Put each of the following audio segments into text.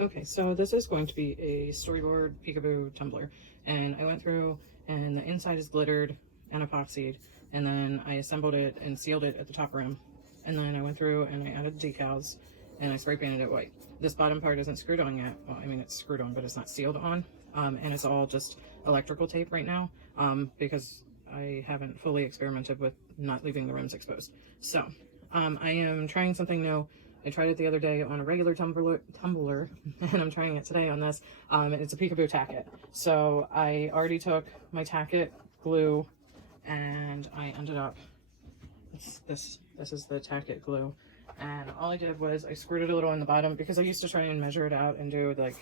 Okay, so this is going to be a Storyboard Peekaboo tumbler, and I went through and the inside is glittered and epoxied, and then I assembled it and sealed it at the top rim, and then I went through and I added decals and I spray painted it white. This bottom part isn't screwed on yet. Well, I mean, it's screwed on, but it's not sealed on, and it's all just electrical tape right now, because I haven't fully experimented with not leaving the rims exposed. So I am trying something new. I tried it the other day on a regular tumbler and I'm trying it today on this. It's a Peekaboo Tack. So I already took my Tack glue and I ended up, this is the Tack glue. And all I did was I squirted a little in the bottom because I used to try and measure it out and do like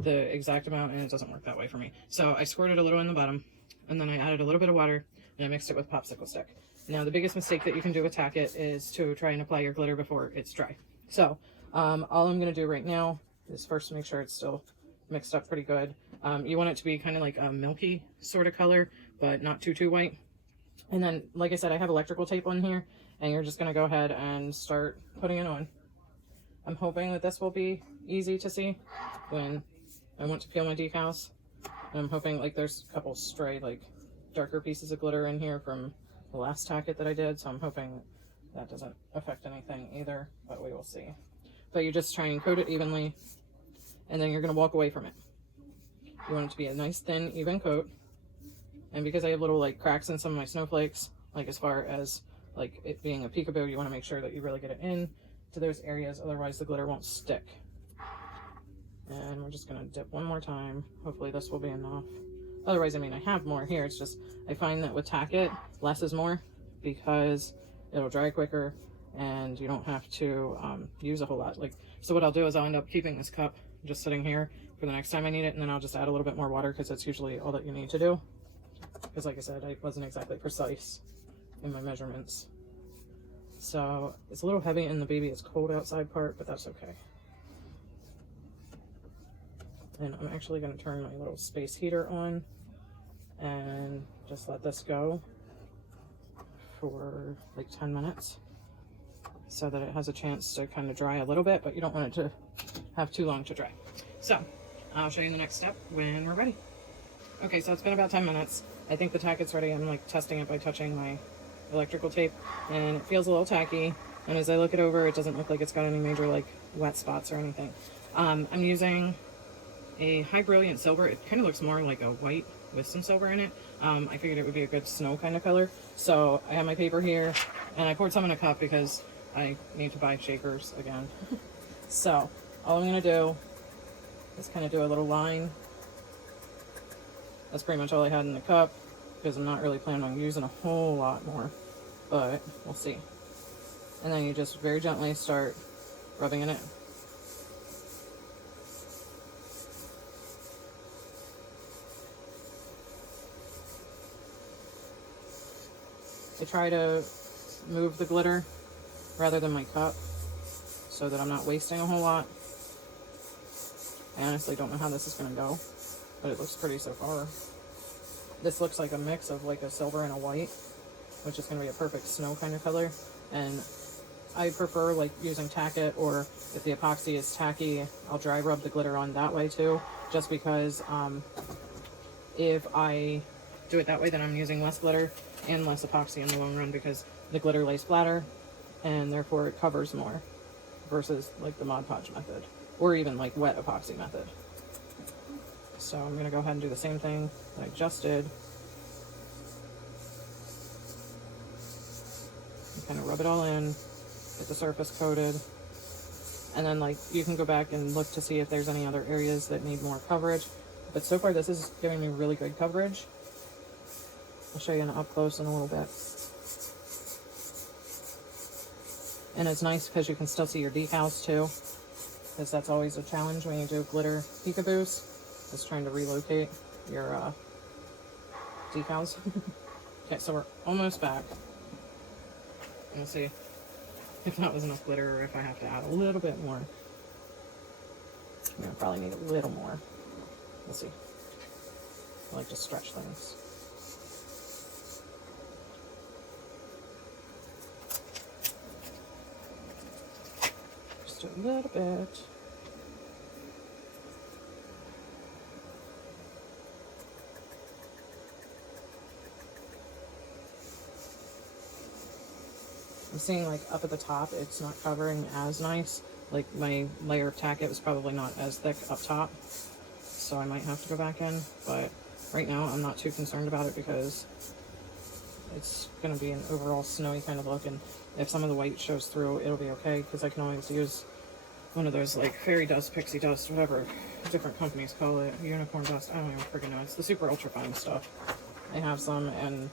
the exact amount, and it doesn't work that way for me. So I squirted a little in the bottom, and then I added a little bit of water and I mixed it with popsicle stick. Now, the biggest mistake that you can do with Tack is to try and apply your glitter before it's dry. So all I'm going to do right now is first make sure it's still mixed up pretty good. You want it to be kind of like a milky sort of color, but not too white. And then, like I said, I have electrical tape on here, and you're just going to go ahead and start putting it on. I'm hoping that this will be easy to see when I want to peel my decals. And I'm hoping, like, there's a couple stray, like, darker pieces of glitter in here from the last Tack that I did, so I'm hoping that doesn't affect anything either, but we will see. But you just try and coat it evenly, and then you're going to walk away from it. You want it to be a nice, thin, even coat. And because I have little, like, cracks in some of my snowflakes, like, as far as, like, it being a peekaboo, you want to make sure that you really get it in to those areas, otherwise the glitter won't stick. And we're just going to dip one more time. Hopefully this will be enough. Otherwise, I mean, I have more here. It's just, I find that with Tack less is more, because it'll dry quicker and you don't have to use a whole lot. Like, so what I'll do is I'll end up keeping this cup just sitting here for the next time I need it, and then I'll just add a little bit more water, because that's usually all that you need to do. Because like I said, I wasn't exactly precise in my measurements. So it's a little heavy in the baby it's cold outside part, but that's okay. And I'm actually going to turn my little space heater on and just let this go for like 10 minutes so that it has a chance to kind of dry a little bit, but you don't want it to have too long to dry. So I'll show you the next step when we're ready. Okay, so it's been about 10 minutes. I think the Tack is ready. I'm like testing it by touching my electrical tape, and it feels a little tacky. And as I look it over, it doesn't look like it's got any major like wet spots or anything. I'm using a high brilliant silver. It kind of looks more like a white with some silver in it. I figured it would be a good snow kind of color. So I have my paper here, and I poured some in a cup because I need to buy shakers again. So all I'm gonna do is kind of do a little line. That's pretty much all I had in the cup, because I'm not really planning on using a whole lot more, but we'll see. And then you just very gently start rubbing it in. I try to move the glitter rather than my cup so that I'm not wasting a whole lot. I honestly don't know how this is going to go, but it looks pretty so far. This looks like a mix of like a silver and a white, which is going to be a perfect snow kind of color. And I prefer like using Tack, or if the epoxy is tacky, I'll dry rub the glitter on that way too, just because if I do it that way, then I'm using less glitter and less epoxy in the long run, because the glitter lays flatter and therefore it covers more versus like the Mod Podge method, or even like wet epoxy method. So I'm going to go ahead and do the same thing that I just did. Kind of rub it all in, get the surface coated, and then like you can go back and look to see if there's any other areas that need more coverage. But so far this is giving me really good coverage. I'll show you an up close in a little bit. And it's nice because you can still see your decals too, because that's always a challenge when you do glitter peekaboos, is trying to relocate your decals. Okay, so we're almost back. We'll see if that was enough glitter or if I have to add a little bit more. I'm gonna probably need a little more. We'll see. I like to stretch things. Just a little bit. I'm seeing like up at the top, it's not covering as nice. Like my layer of tack, it was probably not as thick up top. So I might have to go back in, but right now I'm not too concerned about it because it's going to be an overall snowy kind of look. And if some of the white shows through, it'll be okay because I can always use one of those like fairy dust, pixie dust, whatever different companies call it, unicorn dust. I don't even freaking know. It's the super ultra fine stuff. I have some and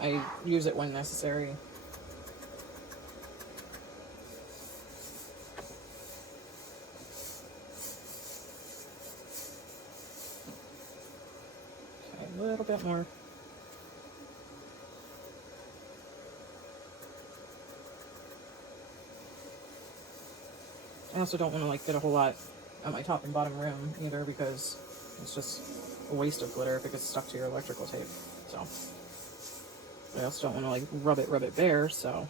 I use it when necessary. Okay, a little bit more. I also don't want to like get a whole lot on my top and bottom rim either because it's just a waste of glitter if it gets stuck to your electrical tape. So I also don't want to like rub it bare. So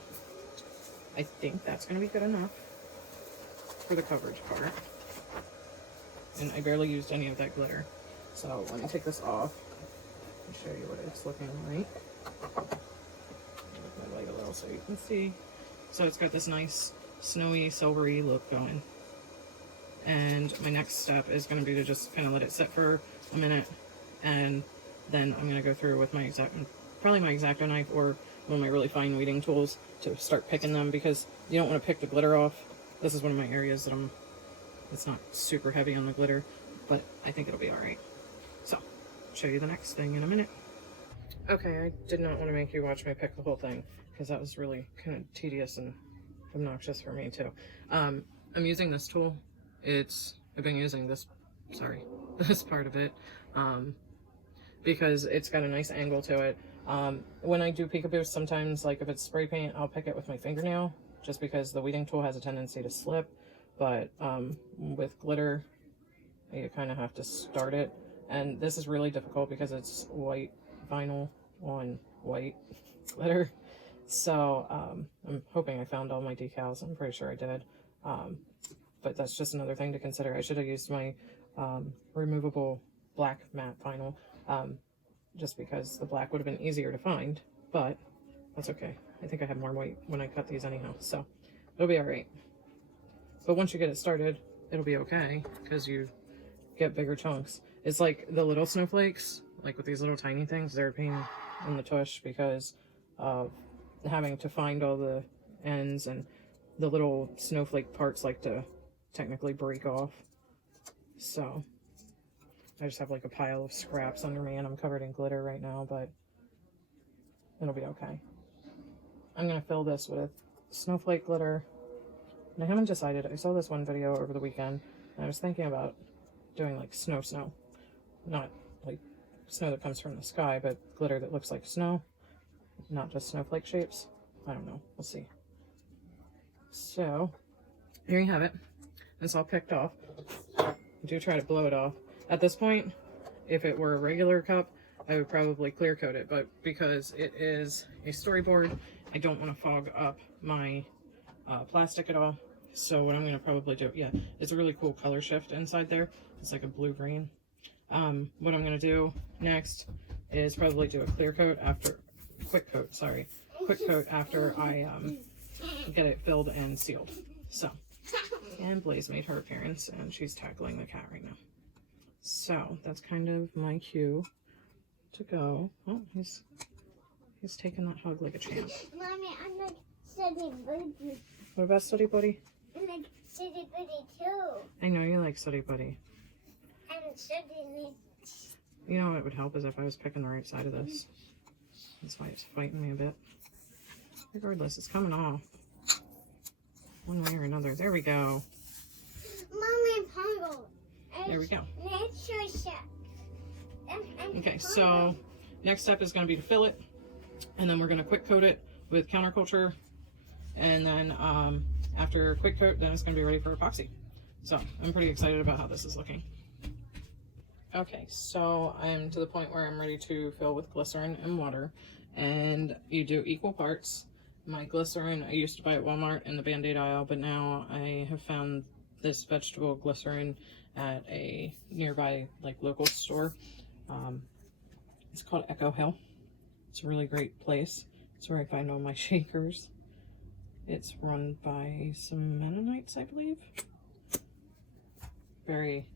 I think that's going to be good enough for the coverage part. And I barely used any of that glitter. So let me take this off and show you what it's looking like. Move my light a little so you can see. So it's got this nice snowy, silvery look going. And my next step is going to be to just kind of let it sit for a minute, and then I'm going to go through with my probably my X-Acto knife or one of my really fine weeding tools to start picking them, because you don't want to pick the glitter off. This is one of my areas that it's not super heavy on the glitter, but I think it'll be alright. So, I'll show you the next thing in a minute. Okay, I did not want to make you watch me pick the whole thing, because that was really kind of tedious and obnoxious for me too. I'm using this tool. I've been using this part of it, because it's got a nice angle to it. When I do Peekaboo, sometimes like if it's spray paint, I'll pick it with my fingernail, just because the weeding tool has a tendency to slip. But with glitter, you kind of have to start it. And this is really difficult because it's white vinyl on white glitter. So I'm hoping I found all my decals. I'm pretty sure I did. But that's just another thing to consider. I should have used my removable black matte vinyl, just because the black would have been easier to find, but that's okay. I think I have more white when I cut these anyhow, so it'll be all right. But once you get it started, it'll be okay because you get bigger chunks. It's like the little snowflakes, like with these little tiny things, they're a pain in the tush because of having to find all the ends, and the little snowflake parts like to technically break off. So I just have like a pile of scraps under me, and I'm covered in glitter right now, but it'll be okay. I'm going to fill this with snowflake glitter, and I haven't decided. I saw this one video over the weekend, and I was thinking about doing like snow. Not like snow that comes from the sky, but glitter that looks like snow, not just snowflake shapes. I don't know. We'll see. So here you have it. It's all picked off. Do try to blow it off. At this point, if it were a regular cup, I would probably clear coat it, but because it is a storyboard, I don't want to fog up my plastic at all. So what I'm going to probably do, yeah, it's a really cool color shift inside there. It's like a blue-green. What I'm going to do next is probably do a quick coat after I get it filled and sealed. So, and Blaze made her appearance, and she's tackling the cat right now. So that's kind of my cue to go. Oh, he's taking that hug like a champ. Mommy, I'm like Study Buddy. What about Study Buddy? I like Study Buddy too. I know you like Study Buddy. I'm Study. You know what would help is if I was picking the right side of this. That's why it's fighting me a bit. Regardless, it's coming off. One way or another. There we go. Mommy, Pongo. There we go. Let's show Okay, so next step is going to be to fill it, and then we're going to quick coat it with counterculture, and then after quick coat, then it's going to be ready for epoxy. So I'm pretty excited about how this is looking. Okay, so I'm to the point where I'm ready to fill with glycerin and water, and you do equal parts. My glycerin I used to buy at Walmart in the Band-Aid aisle, but now I have found this vegetable glycerin at a nearby like local store. It's called Echo Hill. It's a really great place. It's where I find all my shakers. It's run by some Mennonites, I believe. Very,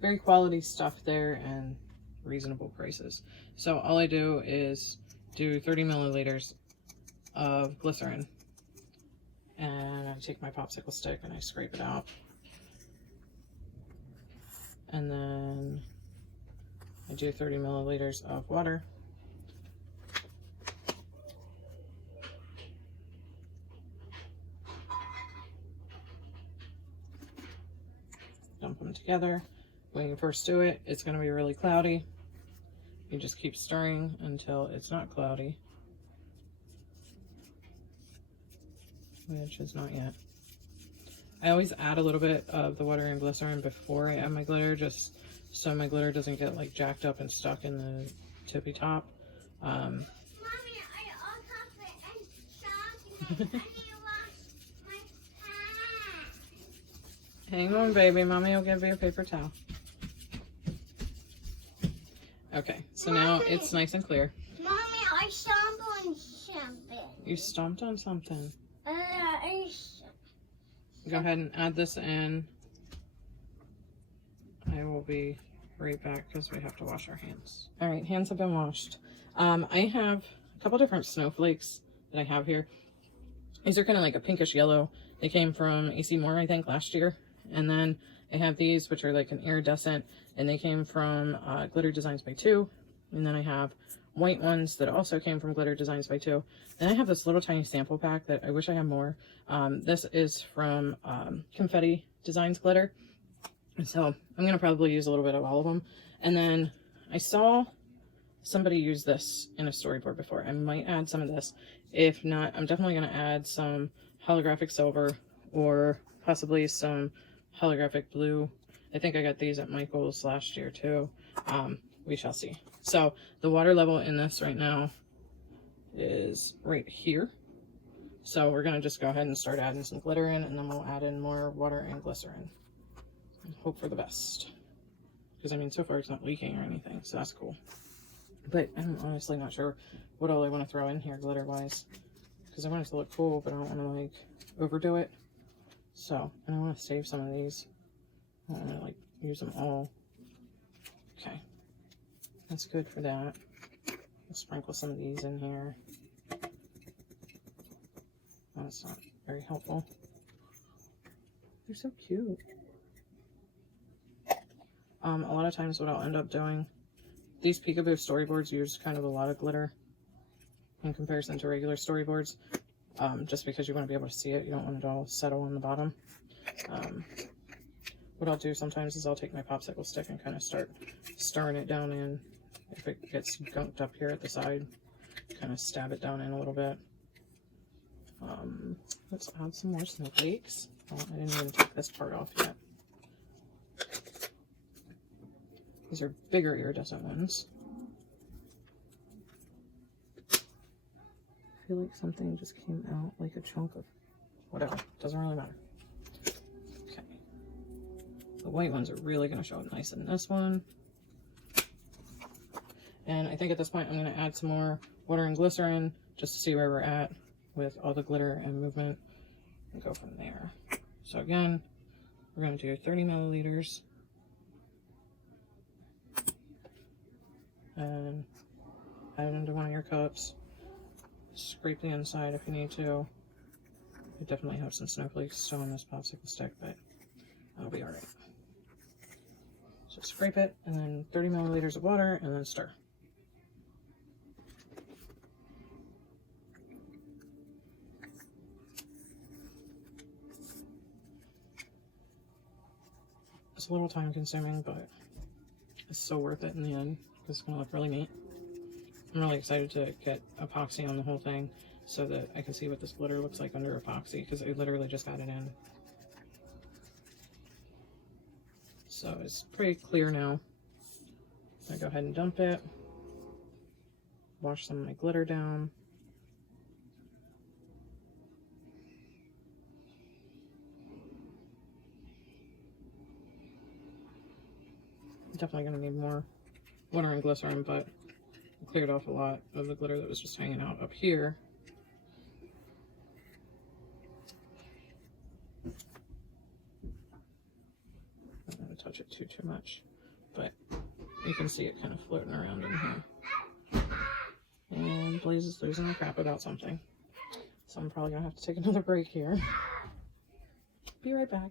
very quality stuff there and reasonable prices. So all I do is do 30 milliliters of glycerin, and I take my popsicle stick and I scrape it out, and then I do 30 milliliters of water, dump them together. When you first do it, it's going to be really cloudy. You just keep stirring until it's not cloudy, which is not yet. I always add a little bit of the water and glycerin before I add my glitter, just so my glitter doesn't get like jacked up and stuck in the tippy top. Mommy, I also and shopping. I need to wash my hands. Hang on, baby. Mommy will give you a paper towel. Okay, so now it's nice and clear. Mommy, I stomped on something. You stomped on something. Go ahead and add this in. I will be right back because we have to wash our hands. All right, hands have been washed. I have a couple different snowflakes that I have here. These are kind of like a pinkish yellow. They came from AC Moore, I think, last year. And then I have these, which are like an iridescent, and they came from Glitter Designs by 2. And then I have white ones that also came from Glitter Designs by 2. Then I have this little tiny sample pack that I wish I had more. This is from Confetti Designs Glitter. So I'm going to probably use a little bit of all of them. And then I saw somebody use this in a storyboard before. I might add some of this. If not, I'm definitely going to add some holographic silver or possibly some holographic blue. I think I got these at Michael's last year too. We shall see. So the water level in this right now is right here. So we're going to just go ahead and start adding some glitter in, and then we'll add in more water and glycerin. And hope for the best. Because I mean, so far it's not leaking or anything, so that's cool. But I'm honestly not sure what all I want to throw in here glitter wise. Because I want it to look cool, but I don't want to like overdo it. So, and I want to save some of these. I don't want to like use them all. Okay. That's good for that. I'll sprinkle some of these in here. That's not very helpful. They're so cute. A lot of times what I'll end up doing, these Peekaboo storyboards use kind of a lot of glitter in comparison to regular storyboards. Just because you want to be able to see it. You don't want it all settle on the bottom. What I'll do sometimes is I'll take my popsicle stick and kind of start stirring it down in. If it gets gunked up here at the side, kind of stab it down in a little bit. Let's add some more snowflakes. Oh, I didn't even take this part off yet. These are bigger iridescent ones. I feel like something just came out like a chunk of whatever. Doesn't really matter. Okay. The white ones are really going to show up nice in this one. And I think at this point I'm going to add some more water and glycerin just to see where we're at with all the glitter and movement and go from there. So again, we're going to do 30 milliliters. And add it into one of your cups. Scrape the inside if you need to. I definitely have some snowflakes still on this popsicle stick, but that'll be alright. So scrape it, and then 30 milliliters of water, and then stir. It's a little time consuming, but it's so worth it in the end. It's going to look really neat. I'm really excited to get epoxy on the whole thing so that I can see what this glitter looks like under epoxy, because I literally just got it in. So it's pretty clear now. I go ahead and dump it. Wash some of my glitter down. Definitely going to need more water and glycerin, but I cleared off a lot of the glitter that was just hanging out up here. too much, but you can see it kind of floating around in here. And Blaze is losing her crap about something. So I'm probably gonna have to take another break here. Be right back.